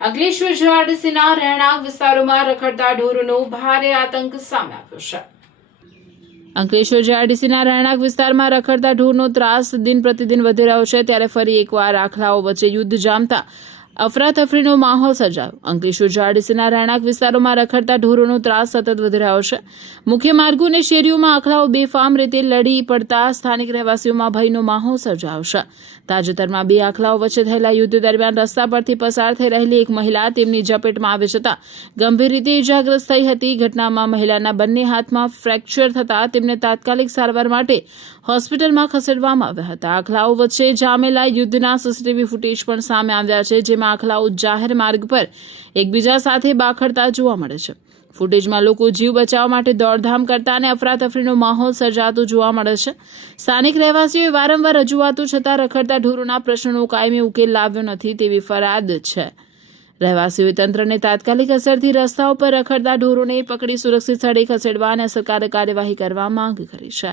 અંકલેશ્વર જીઆઈડીસીના રહેણાંક વિસ્તારોમાં રખડતા ઢોરોનો ભારે આતંક સામે આવ્યો છે। અંકલેશ્વર જીઆઈડીસીના રહેણાંક વિસ્તારમાં રખડતા ઢોરનો ત્રાસ દિન પ્રતિદિન વધી રહ્યો છે, ત્યારે ફરી એકવાર આખલાઓ વચ્ચે યુદ્ધ જામતા અફરાતફરીનો માહોલ સર્જાયો। અંકલેશ્વર જીઆઈડીસીના રહેણાંક વિસ્તારોમાં રખડતા ઢોરોનો ત્રાસ સતત વધી રહ્યો છે। મુખ્ય માર્ગો અને શેરીઓમાં આખલાઓ બેફામ રીતે લડી પડતા સ્થાનિક રહેવાસીઓમાં ભયનો માહોલ સર્જાયો છે। તાજેતરમાં બે આખલાઓ વચ્ચે થયેલા યુદ્ધ દરમિયાન રસ્તા પરથી પસાર થઈ રહેલી એક મહિલા તેમની ઝપેટમાં આવી જતા ગંભીર રીતે ઇજાગ્રસ્ત થઈ હતી। ઘટનામાં મહિલાના બંને હાથમાં ફ્રેક્ચર થતાં તેમને તાત્કાલિક સારવાર માટે હોસ્પિટલમાં ખસેડવામાં આવ્યા હતા। આખલાઓ વચ્ચે જામેલા યુદ્ધના સીસીટીવી ફૂટેજ પણ સામે આવ્યા છે, જેમાં આખલાઓ જાહેર માર્ગ પર એકબીજા સાથે બાખડતા જોવા મળે છે। ફૂટેજમાં લોકો જીવ બચાવવા માટે દોડધામ કરતા અને અફરાતફરીનો માહોલ સર્જાતો જોવા મળે છે। સ્થાનિક રહેવાસીઓએ વારંવાર રજૂઆતો છતાં રખડતા ઢોરોના પ્રશ્નનો કાયમી ઉકેલ લાવ્યો નથી તેવી ફરિયાદ છે। રહેવાસીઓએ તંત્રને તાત્કાલિક અસરથી રસ્તાઓ પર રખડતા ઢોરોને પકડી સુરક્ષિત સ્થળે ખસેડવા અને અસરકારક કાર્યવાહી કરવા માંગ કરી છે।